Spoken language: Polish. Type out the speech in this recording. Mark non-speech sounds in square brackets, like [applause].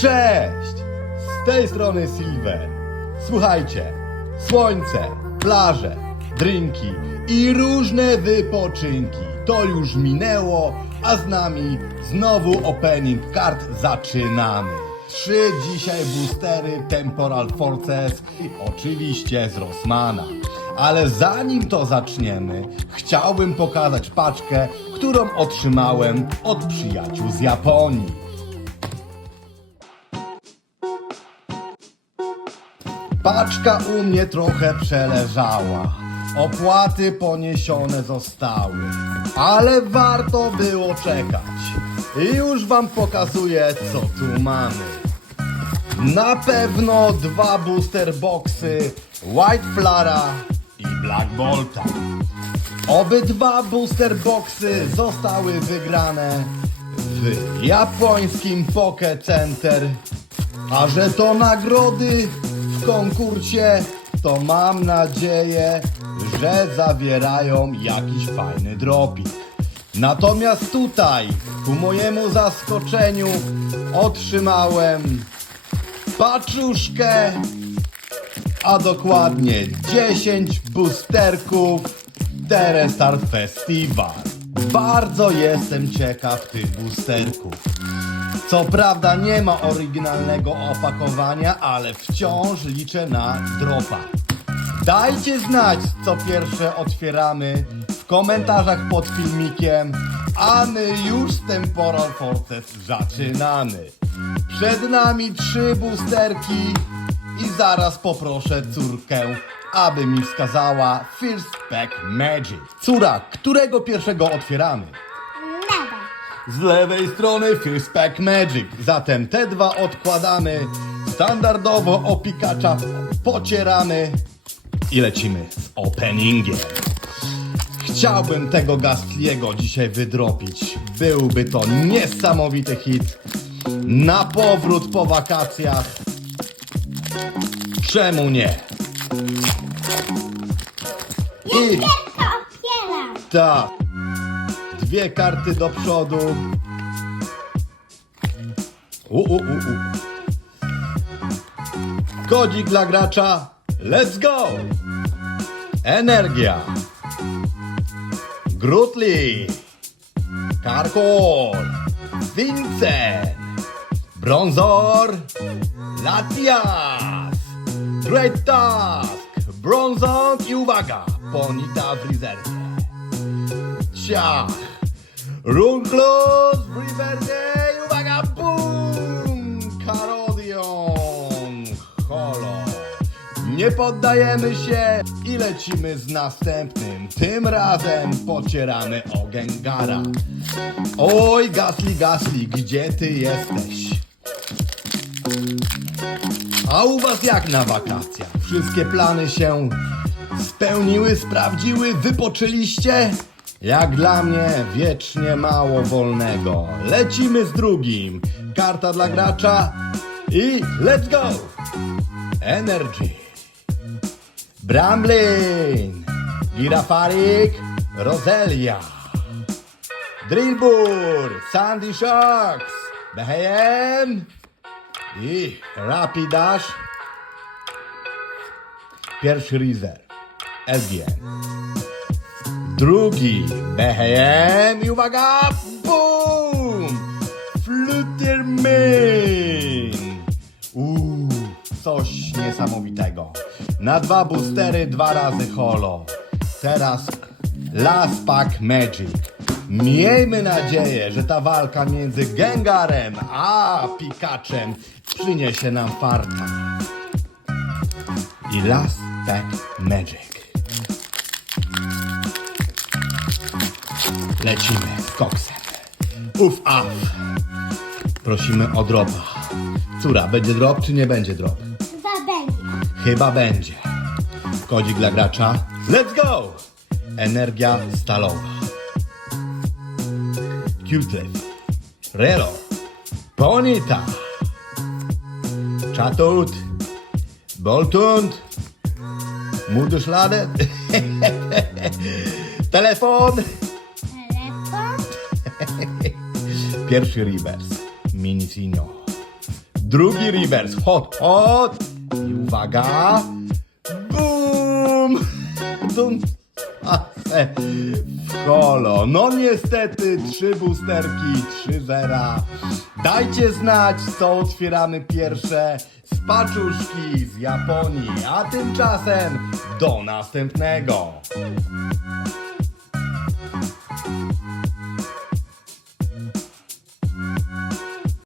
Cześć! Z tej strony Silver. Słuchajcie, słońce, plaże, drinki i różne wypoczynki. To już minęło, a z nami znowu opening kart zaczynamy. Trzy dzisiaj boostery Temporal Forces i oczywiście z Rossmana. Ale zanim to zaczniemy, chciałbym pokazać paczkę, którą otrzymałem od przyjaciół z Japonii. Paczka u mnie trochę przeleżała. Opłaty poniesione zostały, ale warto było czekać. I już wam pokazuję, co tu mamy. Na pewno dwa booster boxy White Flara i Black Bolta. Obydwa booster boxy zostały wygrane w japońskim Poke Center. A że to nagrody w konkursie, to mam nadzieję, że zawierają jakiś fajny dropik. Natomiast tutaj, ku mojemu zaskoczeniu, otrzymałem paczuszkę, a dokładnie 10 boosterków Terestart Festival. Bardzo jestem ciekaw tych boosterków. Co prawda nie ma oryginalnego opakowania, ale wciąż liczę na dropa. Dajcie znać, co pierwsze otwieramy w komentarzach pod filmikiem, a my już z Temporal Forces zaczynamy. Przed nami trzy boosterki i zaraz poproszę córkę, aby mi wskazała First Pack Magic. Córa, którego pierwszego otwieramy? Z lewej strony First Pack Magic. Zatem te dwa odkładamy. Standardowo opikacza pocieramy i lecimy z openingiem. Chciałbym tego Gastliego dzisiaj wydropić. Byłby to niesamowity hit. Na powrót po wakacjach. Czemu nie? I Tylko otwieram. tak. Dwie karty do przodu. U, u, u, u. Kodzik dla gracza. Let's go! Energia. Grutli. Karkol. Vincent. Bronzor. Latias. Great Task. Bronzon i uwaga. Ponita w rezerwie. Ciach. Rezerwie i uwaga. Boom. Karodion. Holo. Nie poddajemy się i lecimy z następnym. Tym razem pocieramy o Gengara. Oj, Gasli, Gasli, gdzie ty jesteś? A u was jak na wakacjach? Wszystkie plany się spełniły, sprawdziły, wypoczyliście? Jak dla mnie wiecznie mało wolnego. Lecimy z drugim. Karta dla gracza i let's go! Energy. Bramlin. Girafarik. Roselia. Drillbur. Sandy Sharks. Behem. I Rapidash. Pierwszy Rizer. SGN. Drugi Behem i uwaga! BUM! Flutterman! Uuu, coś niesamowitego. Na dwa boostery, dwa razy holo. Teraz Last Pack Magic. Miejmy nadzieję, że ta walka między Gengarem a Pikaczem przyniesie nam farta. I Last Pack Magic. Lecimy z koksem. Uf, af. Prosimy o dropa. Córa, będzie drop czy nie będzie drop? Chyba będzie. Chyba będzie. Kodzik dla gracza. Let's go! Energia stalowa. Q-Tip. Rero. Bonita. Chatut. Boltund. Mudeszladet. [laughs] Telefon. [laughs] Pierwszy reverse. Minicino. Drugi reverse. Hot, hot. I uwaga. Boom! Dum. [laughs] W holo. No niestety, trzy boosterki, trzy zera. Dajcie znać, co otwieramy pierwsze z paczuszki z Japonii. A tymczasem do następnego.